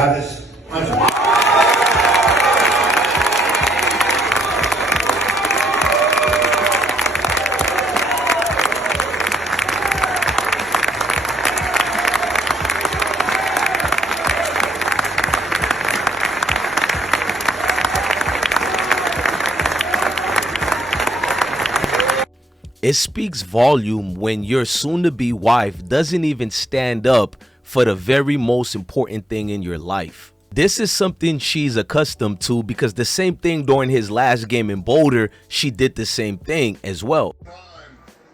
It speaks volume when your soon-to-be wife doesn't even stand up for the very most important thing in your life. This is something she's accustomed to because the same thing during his last game in Boulder, she did the same thing as well.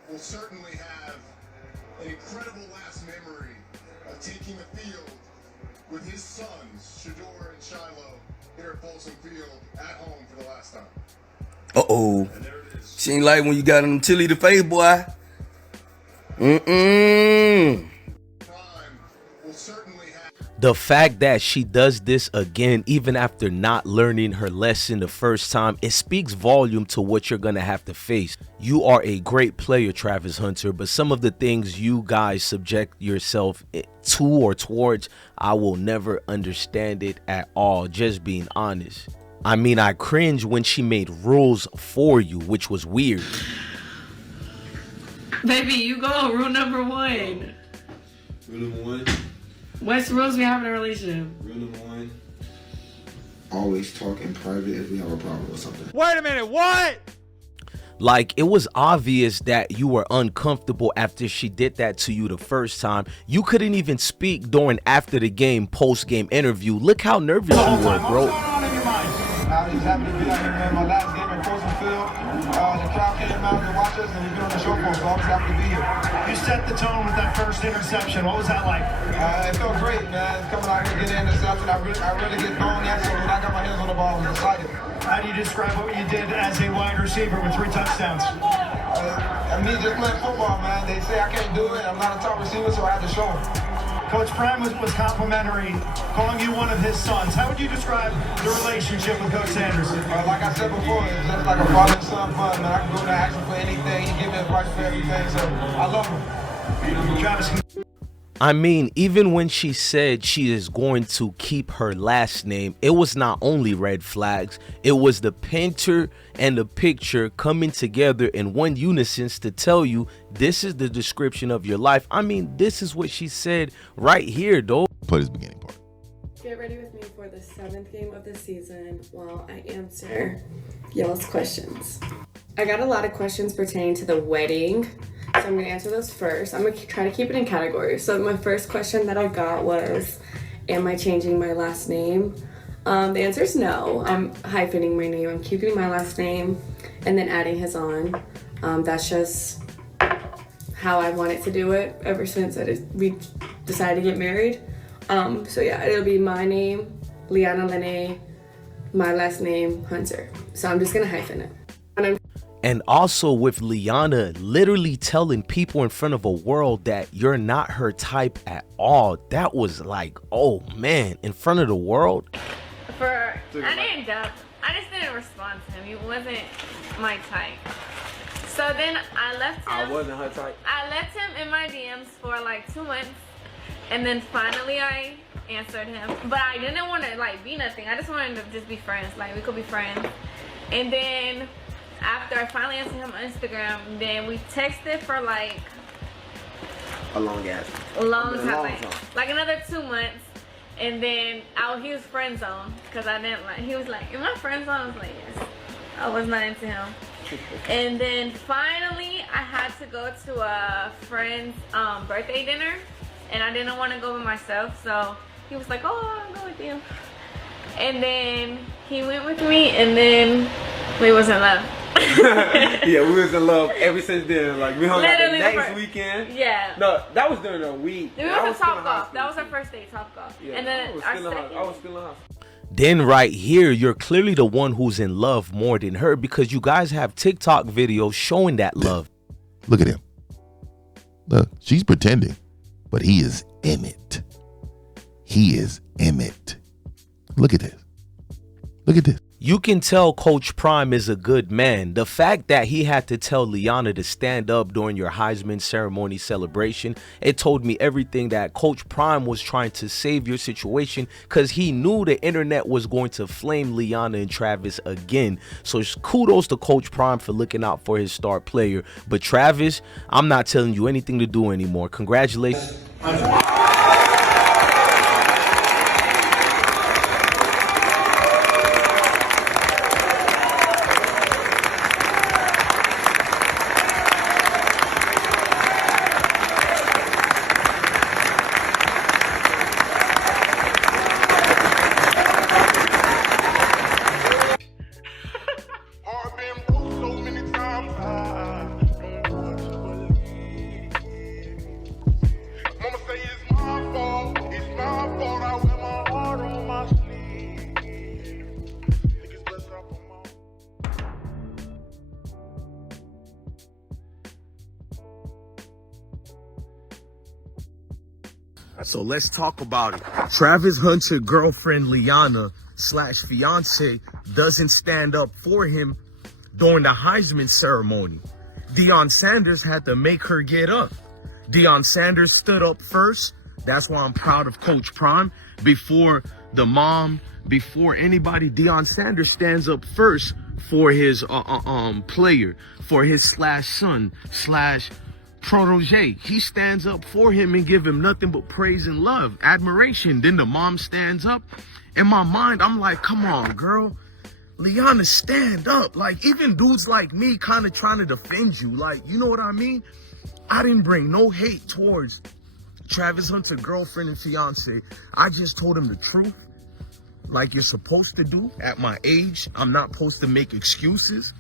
Will certainly have an incredible last memory of taking the field with his sons, Shador and Shiloh, here at Folsom Field at home for the last time. Uh-oh. She ain't like when you got him chili the face, boy. The fact that she does this again, even after not learning her lesson the first time, it speaks volume to what you're going to have to face. You are a great player, Travis Hunter, but some of the things you guys subject yourself to or towards, I will never understand it at all, just being honest. I mean, I cringe when she made rules for you, which was weird. Baby, you go. Rule number 1. Rule number 1. What's the rules we have in a relationship? Rule number 1. Always talk in private if we have a problem with something. Wait a minute, what? Like, it was obvious that you were uncomfortable after she did that to you the first time. You couldn't even speak during after the game, post-game interview. Look how nervous you were, bro. I was happy to be out here, man. My last game at Folsom Field. The crowd came out to watch us, and we've been on the show for us, so I was happy to be here. You set the tone with that first interception. What was that like? It felt great, man. Coming out here, getting intercepted. I really get going at, so when I got my hands on the ball, I was excited. How do you describe what you did as a wide receiver with 3 touchdowns? Me just playing football, man. They say I can't do it. I'm not a top receiver, so I had to show them. Coach Prime was complimentary, calling you one of his sons. How would you describe the relationship with Coach Sanders? Like I said before, it's just like a father and son fun, man. I can go there and ask him for anything. He give me advice for everything, so I love him. Travis. I mean, even when she said she is going to keep her last name, it was not only red flags, it was the painter and the picture coming together in one unison to tell you this is the description of your life. I mean, this is what she said right here, though. Play this beginning part. Get ready with me for the 7th game of the season while I answer y'all's questions. I got a lot of questions pertaining to the wedding, so I'm going to answer those first. I'm going to try to keep it in categories. So my first question that I got was, am I changing my last name? The answer is no. I'm hyphening my name. I'm keeping my last name and then adding his on. That's just how I wanted to do it ever since we decided to get married. So yeah, it'll be my name, Leanna Lene, my last name, Hunter. So I'm just going to hyphen it. And also with Leanna literally telling people in front of a world that you're not her type at all. That was like, oh man, in front of the world. I just didn't respond to him. He wasn't my type. So then I left him. I wasn't her type. I left him in my DMs for like 2 months. And then finally I answered him. But I didn't want to like be nothing. I just wanted to just be friends. Like we could be friends. And then after I finally answered him on Instagram, then we texted for like a long time. Like another 2 months. And then he was friend zone because I didn't like. He was like, "Am I friend zone?" I was like, "Yes." I was not into him. And then finally, I had to go to a friend's birthday dinner, and I didn't want to go by myself. So he was like, "Oh, I'll go with you." And then he went with me, and then we was in love. Yeah, we was in love ever since then. Like we hung out the next weekend. Yeah. No, that was during the week. We went to Top Golf. That was our first date, Top Golf. Yeah, and then I was still in house. Then right here, you're clearly the one who's in love more than her because you guys have TikTok videos showing that love. Look at him. Look, she's pretending, but he is in it. He is in it. Look at this. Look at this. You can tell Coach Prime is a good man. The fact that he had to tell Leanna to stand up during your Heisman ceremony celebration, it told me everything that Coach Prime was trying to save your situation, because he knew the internet was going to flame Leanna and Travis again. So kudos to Coach Prime for looking out for his star player. But Travis, I'm not telling you anything to do anymore. Congratulations. So let's talk about it. Travis Hunter girlfriend Leanna / fiancée doesn't stand up for him during the Heisman ceremony. Deion Sanders had to make her get up. Deion Sanders stood up first. That's why I'm proud of Coach Prime. Before the mom, before anybody, Deion Sanders stands up first for his player, for his /son / protege. He stands up for him and give him nothing but praise and love, admiration. Then the mom stands up. In my mind, I'm like, come on, girl. Leanna, stand up. Like, even dudes like me kind of trying to defend you. Like, you know what I mean? I didn't bring no hate towards Travis Hunter girlfriend and fiance. I just told him the truth, like you're supposed to do at my age. I'm not supposed to make excuses.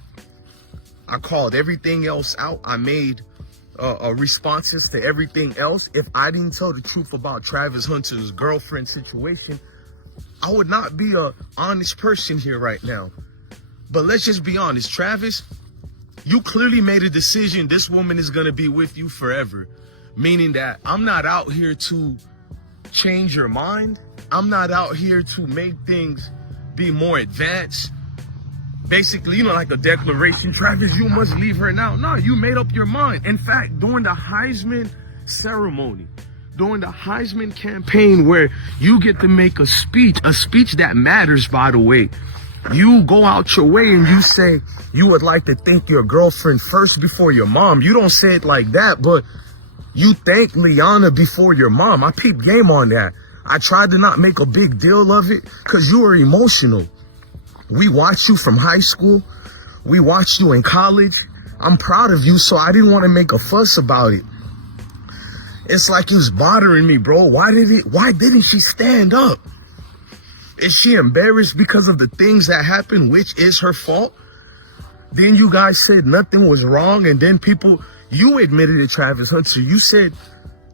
I called everything else out. I made responses to everything else. If I didn't tell the truth about Travis Hunter's girlfriend situation, I would not be an honest person here right now. But let's just be honest, Travis, you clearly made a decision. This woman is going to be with you forever. Meaning that I'm not out here to change your mind. I'm not out here to make things be more advanced. Basically, you know, like a declaration, Travis, you must leave her now. No, you made up your mind. In fact, during the Heisman ceremony, during the Heisman campaign, where you get to make a speech that matters, by the way, you go out your way and you say you would like to thank your girlfriend first before your mom. You don't say it like that, but you thank Leanna before your mom. I peeped game on that. I tried to not make a big deal of it because you were emotional. We watched you from high school. We watched you in college. I'm proud of you, so I didn't want to make a fuss about it. It's like it was bothering me, bro. Why didn't she stand up? Is she embarrassed because of the things that happened, which is her fault? Then you guys said nothing was wrong, and then you admitted it, Travis Hunter. You said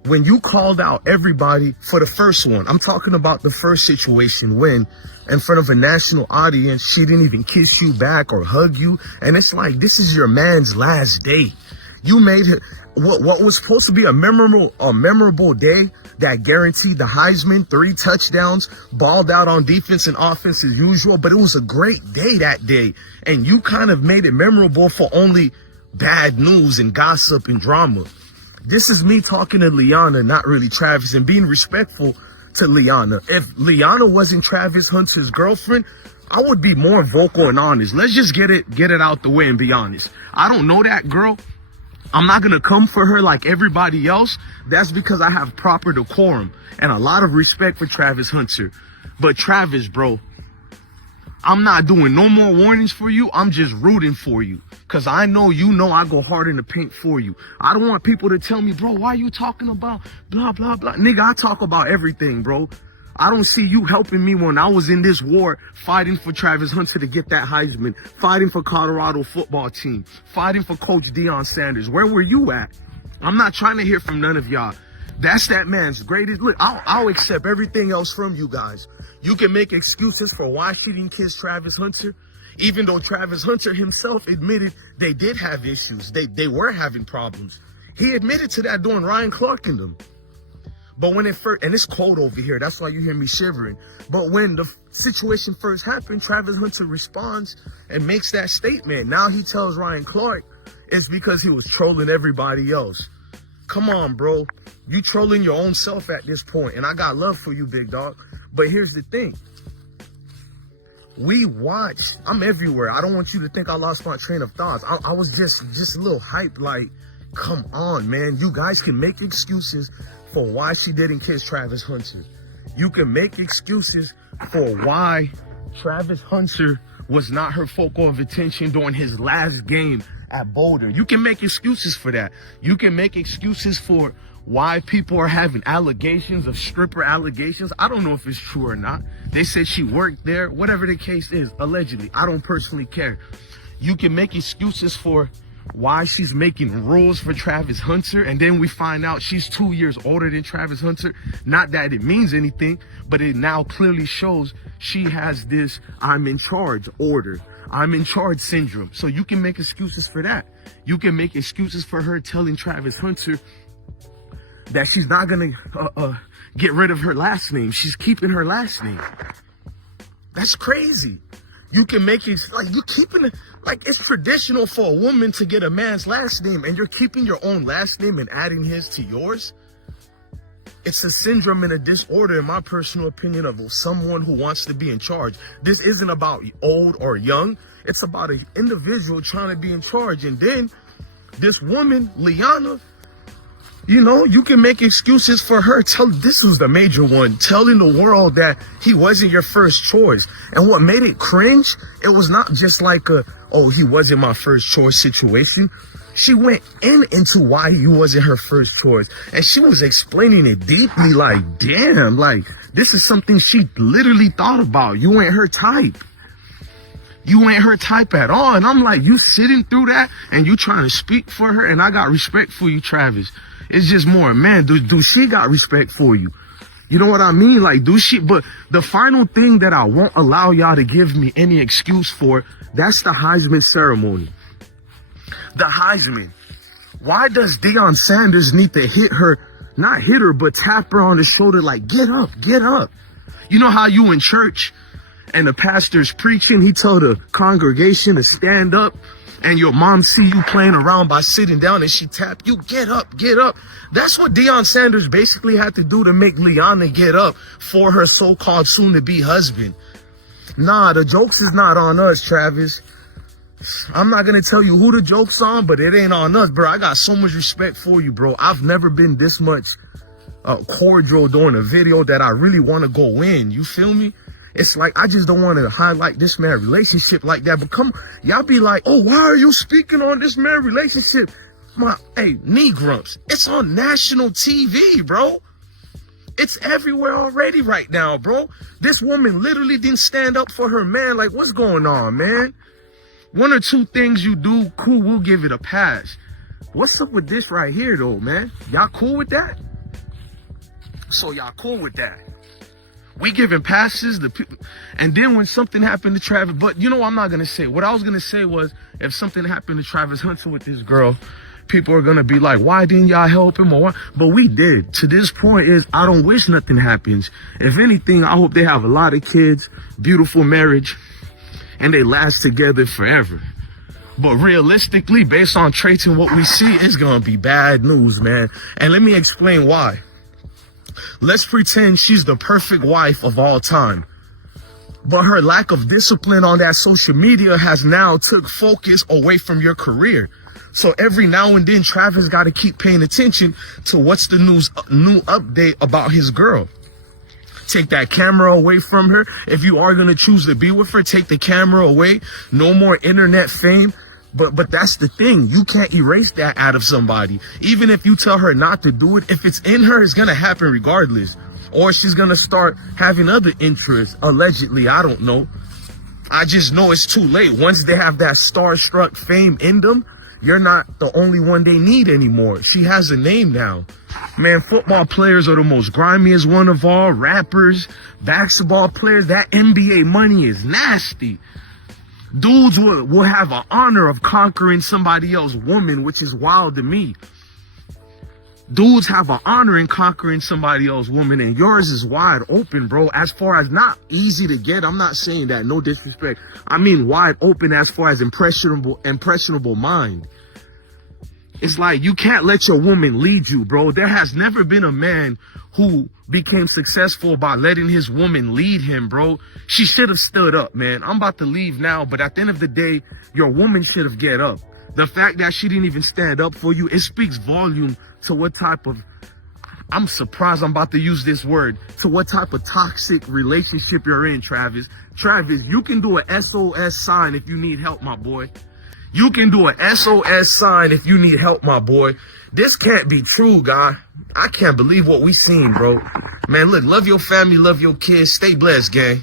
when you called out everybody for the first one, I'm talking about the first situation when in front of a national audience, she didn't even kiss you back or hug you. And it's like, this is your man's last day. You made her what was supposed to be a memorable day that guaranteed the Heisman, 3 touchdowns, balled out on defense and offense as usual. But it was a great day that day. And you kind of made it memorable for only bad news and gossip and drama. This is me talking to Leanna, not really Travis, and being respectful to Leanna. If Leanna wasn't Travis Hunter's girlfriend, I would be more vocal and honest. Let's just get it out the way and be honest. I don't know that girl. I'm not going to come for her like everybody else. That's because I have proper decorum and a lot of respect for Travis Hunter. But Travis, bro, I'm not doing no more warnings for you. I'm just rooting for you. Because I know I go hard in the paint for you. I don't want people to tell me, bro, why are you talking about blah, blah, blah. Nigga, I talk about everything, bro. I don't see you helping me when I was in this war fighting for Travis Hunter to get that Heisman, fighting for Colorado football team, fighting for Coach Deion Sanders. Where were you at? I'm not trying to hear from none of y'all. That's that man's greatest. Look, I'll accept everything else from you guys. You can make excuses for why she didn't kiss Travis Hunter, even though Travis Hunter himself admitted they did have issues. They were having problems. He admitted to that during Ryan Clark and them. But when it first, and it's cold over here, that's why you hear me shivering. But when the situation first happened, Travis Hunter responds and makes that statement. Now he tells Ryan Clark it's because he was trolling everybody else. Come on, bro. You trolling your own self at this point, and I got love for you, big dog. But here's the thing. We watch. I'm everywhere. I don't want you to think I lost my train of thoughts. I was just a little hyped. Like, come on, man. You guys can make excuses for why she didn't kiss Travis Hunter. You can make excuses for why Travis Hunter was not her focal of attention during his last game at Boulder. You can make excuses for that. You can make excuses for why people are having allegations of stripper allegations. I don't know if it's true or not. They said she worked there. Whatever the case is, allegedly. I don't personally care. You can make excuses for why she's making rules for Travis Hunter, and then we find out she's 2 years older than Travis Hunter. Not that it means anything, but it now clearly shows she has this I'm in charge order. I'm in charge syndrome. So you can make excuses for that. You can make excuses for her telling Travis Hunter that she's not gonna get rid of her last name. She's keeping her last name. That's crazy. You can make it like you keeping it like it's traditional for a woman to get a man's last name, and you're keeping your own last name and adding his to yours. It's a syndrome and a disorder, in my personal opinion, of someone who wants to be in charge. This isn't about old or young. It's about an individual trying to be in charge. And then this woman, Leanna, you know, you can make excuses for her. This was the major one, telling the world that he wasn't your first choice. And what made it cringe, it was not just like he wasn't my first choice situation. She went into why he wasn't her first choice. And she was explaining it deeply, like, damn, like, this is something she literally thought about. You ain't her type. You ain't her type at all. And I'm like, you sitting through that and you trying to speak for her? And I got respect for you, Travis. It's just more, man, do she got respect for you? You know what I mean? Like, do she? But the final thing that I won't allow y'all to give me any excuse for, that's the Heisman ceremony. The Heisman. Why does Deion Sanders need to hit her, not hit her, but tap her on the shoulder like, get up, get up? You know how you in church and the pastor's preaching, he told the congregation to stand up, and your mom see you playing around by sitting down and she tap you, get up, get up. That's what Deion Sanders basically had to do to make Leanna get up for her so-called soon-to-be husband. Nah, the jokes is not on us, Travis. I'm not going to tell you who the joke's on, but it ain't on us, bro. I got so much respect for you, bro. I've never been this much cordial during a video that I really want to go in. You feel me? It's like, I just don't want to highlight this man's relationship like that. But come, y'all be like, oh, why are you speaking on this man's relationship? Hey, knee grumps. It's on national TV, bro. It's everywhere already right now, bro. This woman literally didn't stand up for her man. Like, what's going on, man? One or two things you do, cool, we'll give it a pass. What's up with this right here, though, man? Y'all cool with that? So y'all cool with that? We giving passes, and then when something happened to Travis, but you know what I'm not going to say. What I was going to say was, if something happened to Travis Hunter with this girl, people are going to be like, why didn't y'all help him? Or why? But we did. To this point is, I don't wish nothing happens. If anything, I hope they have a lot of kids, beautiful marriage, and they last together forever. But realistically, based on traits and what we see, it's going to be bad news, man. And let me explain why. Let's pretend she's the perfect wife of all time. But her lack of discipline on that social media has now took focus away from your career. So every now and then, Travis got to keep paying attention to what's the new update about his girl. Take that camera away from her. If you are going to choose to be with her, take the camera away. No more internet fame. But that's the thing. You can't erase that out of somebody. Even if you tell her not to do it, if it's in her, it's going to happen regardless. Or she's going to start having other interests, allegedly. I don't know. I just know it's too late. Once they have that starstruck fame in them, you're not the only one they need anymore. She has a name now. Man, football players are the most grimiest one of all. Rappers, basketball players, that NBA money is nasty. Dudes will have an honor of conquering somebody else's woman, which is wild to me. dudes have an honor in conquering somebody else's woman, and yours is wide open, bro. As far as not easy to get, I'm not saying that, no disrespect. I mean wide open as far as impressionable mind. It's like you can't let your woman lead you, bro. There has never been a man who became successful by letting his woman lead him, bro. She should have stood up, man. I'm about to leave now, but at the end of the day, your woman should have get up. The fact that she didn't even stand up for you, it speaks volume to what type of, I'm surprised I'm about to use this word, to what type of toxic relationship you're in, Travis. Travis, you can do an SOS sign if you need help, my boy. You can do an SOS sign if you need help, my boy. This can't be true, guy. I can't believe what we seen, bro. Man, look, love your family, love your kids. Stay blessed, gang.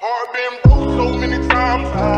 I've been broke so many times.